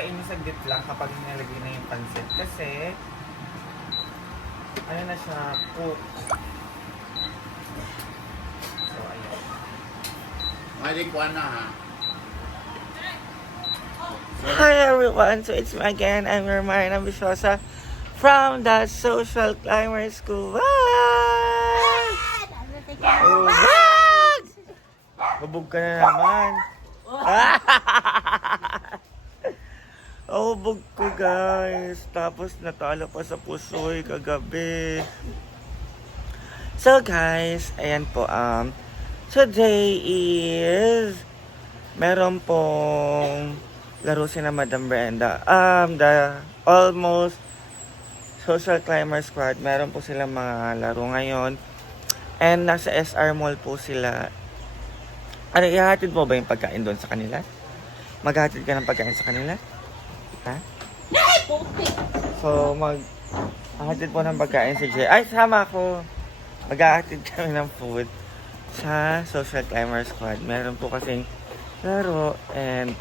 sa inyo saglit lang kapag nilagay na yung pansit. Kasi, ano na siya, cook. So, ayan. Maling kuha na ha. Hi everyone! So it's me again. I'm your Marina Bishosa from the Social Climber School. Oh, what? Bubog ka na naman. Oh, bubog ko guys. Tapos natalo pa sa pusoy kagabi. So guys, ayan po. Today is meron pong laro si na Madam Brenda. The almost Social Climber Squad. Meron po silang mga laro ngayon. And nasa SR Mall po sila. Ano, ihahatid mo ba yung pagkain doon sa kanila? Maghahatid ka ng pagkain sa kanila? Ha? So, maghahatid po ng pagkain si Jay. Ay, sama ako. Maghahatid kami ng food sa Social Climber Squad. Meron po kasing laro and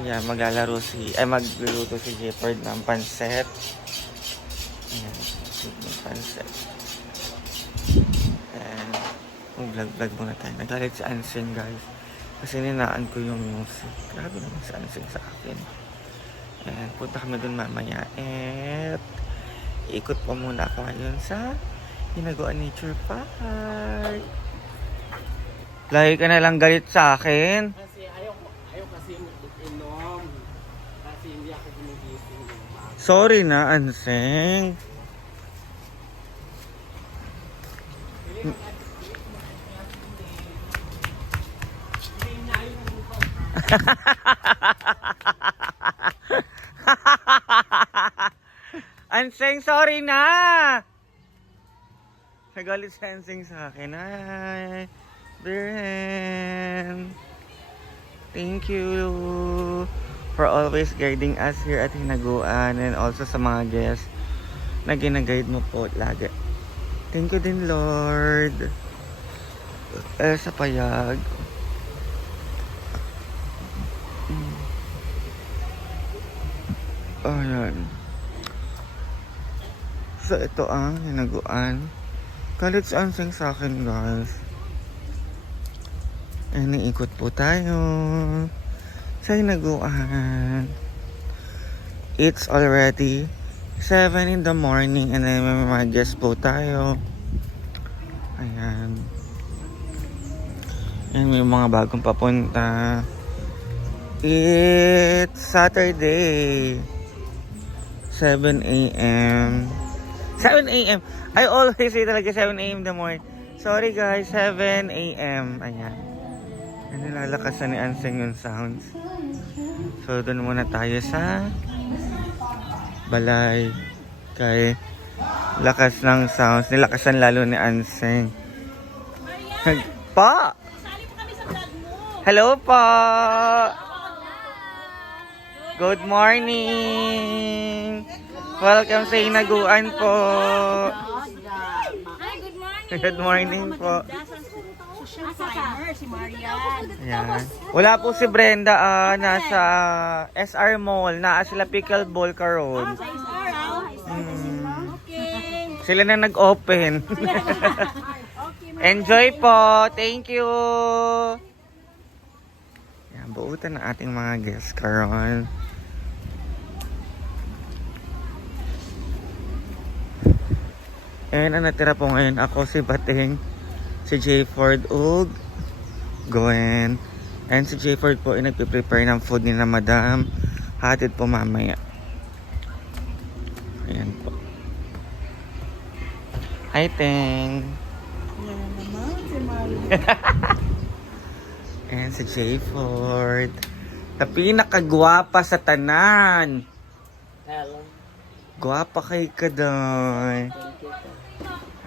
ayan, magluluto si Jefford ng pansit. Ayan, pansit. And mag-vlog muna tayo. Nagalit si Ansing guys. Kasi ninaan ko yung music. Grabe naman si Ansing sa akin. And punta kami dun mamaya. And ikot pa muna ako ngayon sa Hinaguan Nature Park. Lagi ka na lang galit sa akin. Kasi ayaw kasi inom. Kasi hindi ako gumigising. Sorry na, Anseng. Anseng, sorry na! Nagalit si Anseng sa akin. Hi, Biren. Thank you for always guiding us here at Hinaguan and also sa mga guests na ginaguide mo po lagi. Thank you din, Lord. Sa payag. Ayan. So, ito ang Hinaguan. Galit si Anseng sa akin, guys. Iniikot po tayo sa Hinaguan. It's already 7 in the morning and then may mga guests po tayo. Ayan. Ayan, may mga bagong papunta. It's Saturday. 7 a.m. 7 a.m. I always say talaga 7 a.m. in the morning. Sorry guys, 7 a.m. Ayan. Nilalakasan ni Anseng yung sounds. So, doon muna tayo sa balay. Kay lakas ng sounds. Nilakasan lalo ni Anseng. Pa! Hello pa! Good morning! Welcome sa Hinaguan po! Hi, good morning! Good morning po. Si Marian. Ayan. Wala po si Brenda, nasa SR Mall, naa sila Pickleball karon. Sa araw. Okay. Sila na nag-open. Enjoy po. Thank you. Ayan, buutan na ating mga guests karon. And ang natira po ngayon ako si Bating, si Jayford Ug, Gwen. And si Jayford po ay nagpiprepare ng food ni na Madam. Hatid po mamaya. Ayan po. Hi, Teng. Yan naman si Marian. Ayan si Jayford. Na pinakagwapa sa tanan. Hello. Gwapa kay ka doon. Thank you po.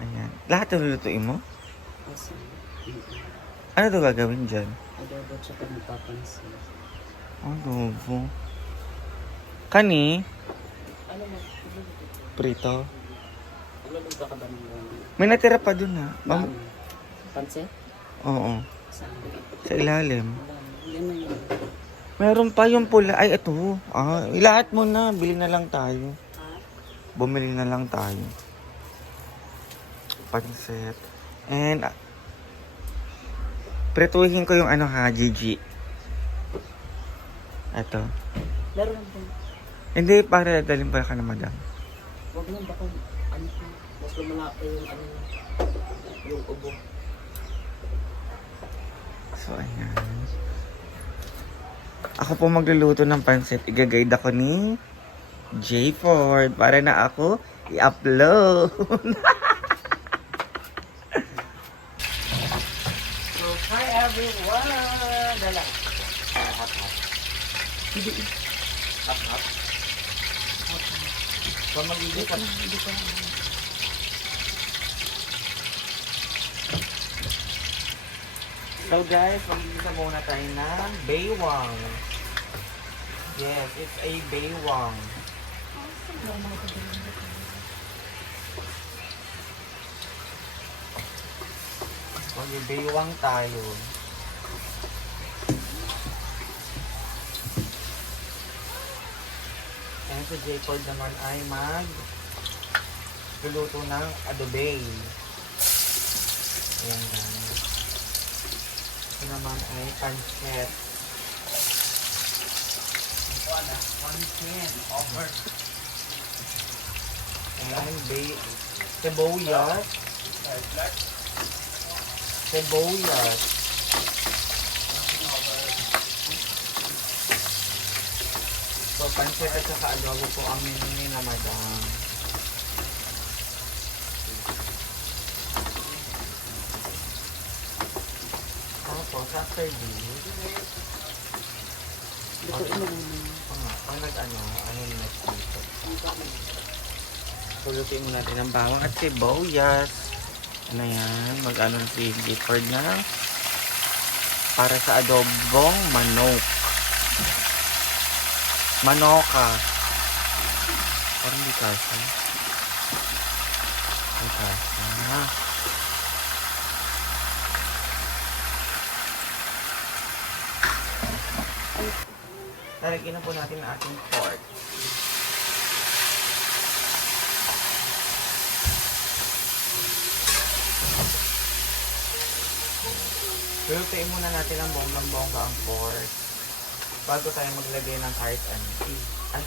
Ayan. Lahat ng lulutuin mo? Kasi, Ano to gagawin dyan? adobo tsaka napapansin. Adobo. Kani? Ano mo? Prito. Iluluto ka ba ng gano'n? May natira pa dun ha. Pansit? Oo. Saan? Sa ilalim. Hindi na yun. Meron pa yung pula. Ay, ito. Ah, ilahat mo na. Bili na lang tayo. Bumili na lang tayo. Pansit. And, pretuhin ko yung ano ha, Gigi. Ito. Laro lang po. Hindi, para dalhin pa ka na madam. Huwag lang baka ano po. Mas lumalaki yung ano. Yung ubo. So, ayan. Ako po magluluto ng pansit. Iga-guide ako ni J Ford para na ako i-upload. So, hi everyone! Dala. Hap-hap. So, mag-ibig ka. So guys, mag-ibig muna tayo ng baywang. Yes, it's a baywang. Mag-baywang tayo. And si Jacob naman ay luluto ng adobe. Ayan guys. Ito naman ay pancit. Pancit. Offer. Ayan, sibuyas. Sibuyas. So, pancit at saka adobo po ang menu na madam. Tapos, after this, pang nag-ano next dito. Pulutin mo natin ang bawang at sibuyas. Ano yan? Mag-ano si Gifford na para sa adobong manok. Manoka. Parang di kasi. Di kasi. Lalagyan na po natin ang ating pork. Lulutuin muna natin ang bonggang-bongga ang pork bago tayo maglagay ng kahit ano. Ay,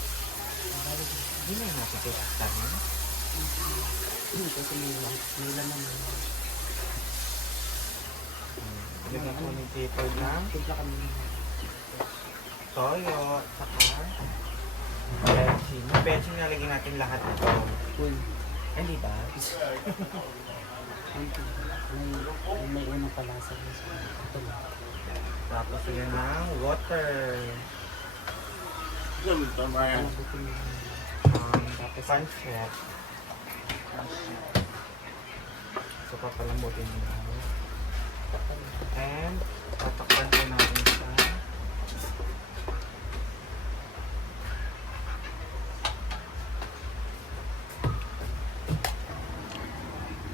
hindi na natin titaktan. Kasi nila naman. Lagyan po ni Jacob ng Timpla kami. toyo, saka betchin. Yung betchin nalagyan natin lahat ito. Uy. Hindi ba? May unang palasa sa ito. Tapos yun ng water. Tapos pancit. So papalambutin mo. And tatakpan po natin siya.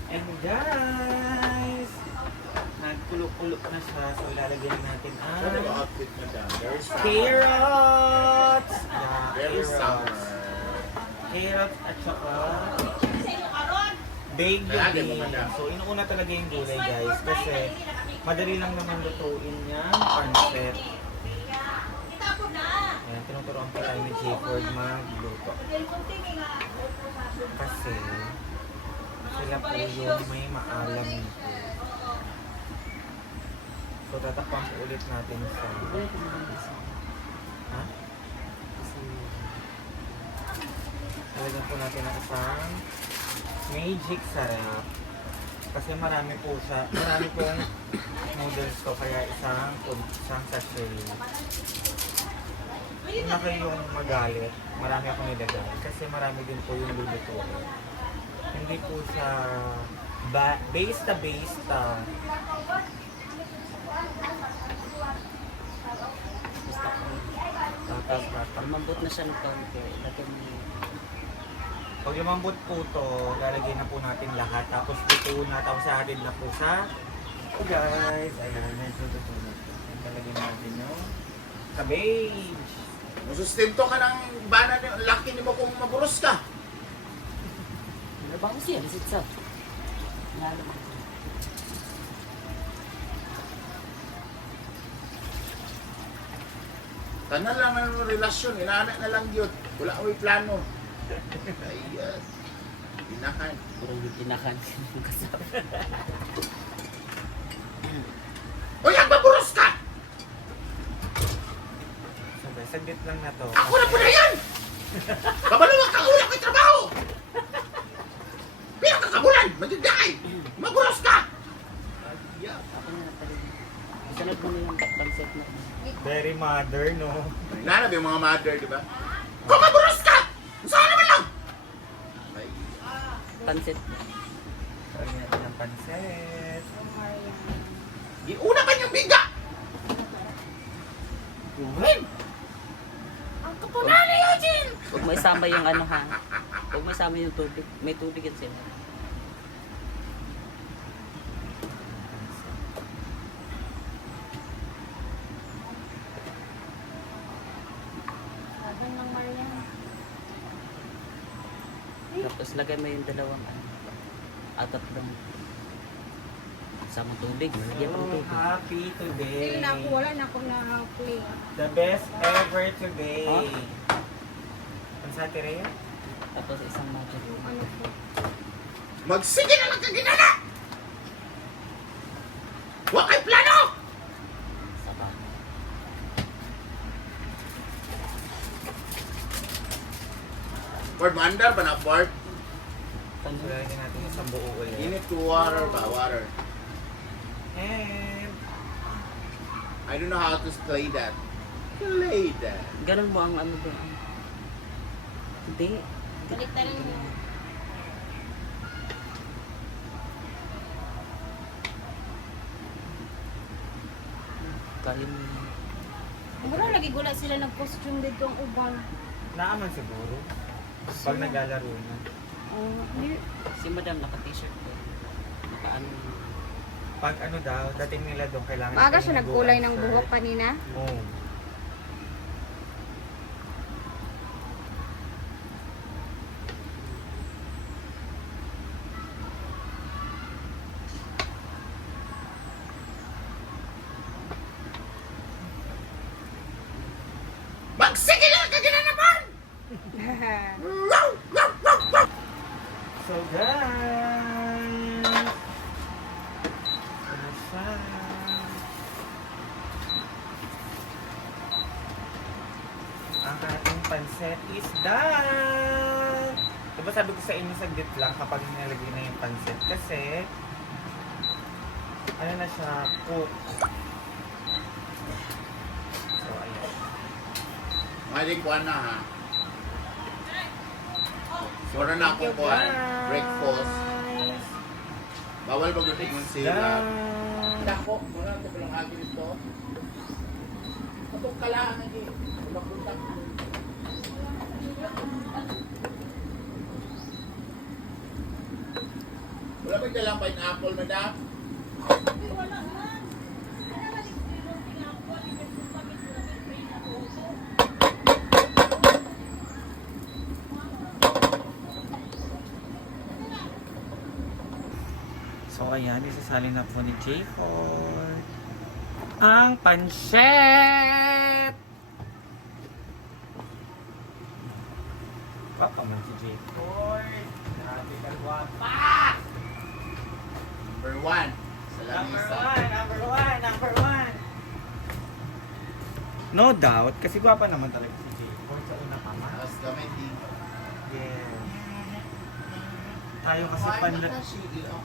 And guys, nagkulo-kulo na siya. So ilalagyan natin ang carrots. Carrots. Carrots at saka baked beans. So inuuna talaga yung gulay guys kasi madali lang naman lutuin yung pancit. Ayan, tinuturoan pa tayo ni J-Ford magluto. Kasi sila po yung may maalam nito. So tatakpan po ulit natin sa... Ha? Talagyan po natin ang isang magic sarap. Kasi marami po siya. Marami pong noodles ko kaya isang sachet. Kung na kayong magalit, marami akong nilagay. Kasi marami din po yung lulutuin. Hindi po siya basta. Mambot na siya ng konti. Pag lumambot po to, lalagay na po natin lahat. Tapos luto na, tapos added na po sa... Oh guys, ayan, medyo luto na. Talagyan natin yung Cabbage. Masustento ka ng bana laki ni mo kung maburos ka. Ano ba ko siya? Visit sa. Lalo. Tanan lang ng relasyon, inaanak na lang yun. Wala ko'y plano. Ay, inakan. Purong gitinakan. Kasama. Uy, magbaburos ka! Sabay, saglit lang na to. Ako na po na yan! Babaluwag ka, wala ko'y trabaho! Pero kakabulan, magigay! Maburos ka! Ay, Ako na pala. Isunod mo na yung concept na. Very mother, no? nanab yung mga mother, di ba? Kung maburos ka! Saan naman lang! Ay, Concept. Tawagin natin ng pansit. iuna ka niyong biga! Uwin! Ang kapunan ni Eugene! Huwag mo isama yung ano ha. Huwag mo isama yung tubig. May tubig yan sila. Tapos lagay mo yung dalawang ano. Atat lang. Sama tubig. Lagyan mo ng tubig. Happy today. Hindi na ako, wala na akong na-play. The best ever today. Huh? Ang sa Tireo? Tapos isang magic. Ano po? Magsige na lang kang ginana! Huwag kay plano! Sa bago. Ford, mandar ba na Ford? Lalagyan natin yung sambuo ulit. Init to water ba? Water. And I don't know how to play that. Play that. Ganun mo ang ano doon. Hindi. Baliktarin mo. Kain mo. Mura lagi gula sila nag-costume dito ang uban. naaman siguro. Pag naglalaro na. Hindi. Si madam naka-t-shirt ko. Naka-ano. Pag ano daw, dating nila doon kailangan. Maaga ipaliguan, siya nagkulay ng sir. buhok kanina. Oo. Magsige na lang kang ginana, Ford! So guys, ano siya? Ang ating pansit is done! Diba sabi ko sa inyo saglit lang kapag nilagay na yung pansit kasi ano na siya, cook. So ayan. Maling kuha na ha. Wala na akong kuha. Breakfast. Bawal ba gutin yung sila? Done! Dako, wala ito palang agin ito. Itong kalaan na di. Mapunta ko. Wala ba yung dalang pineapple, madam? So ayan, isasali na po ni J4 ang pansit! Papa man si J4. Grabe ka guwapa! Number 1. Sa lamisa. Number one! No doubt, kasi guwapa naman talaga si J4 sa una pa man. Tapos kami dito. Yes. Tayo kasi Ay, panla... nakashigil ako.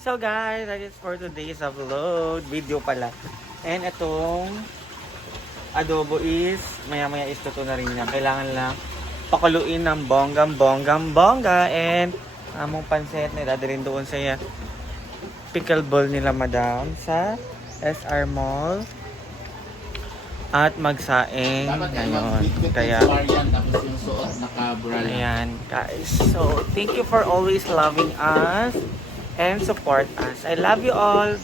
So guys, that is for today's upload. Video pala. And itong adobo is, maya-maya is tuto na rin niya. Kailangan lang pakuluin ng bongga. And among pansit na dadalhin doon sa pickle bowl nila madam sa SR Mall. At magsaing Dapat kayo ngayon. mag-bit Kaya, yung variant tapos yung suot naka-bra lang. ayan guys. So, thank you for always loving us and support us. I love you all.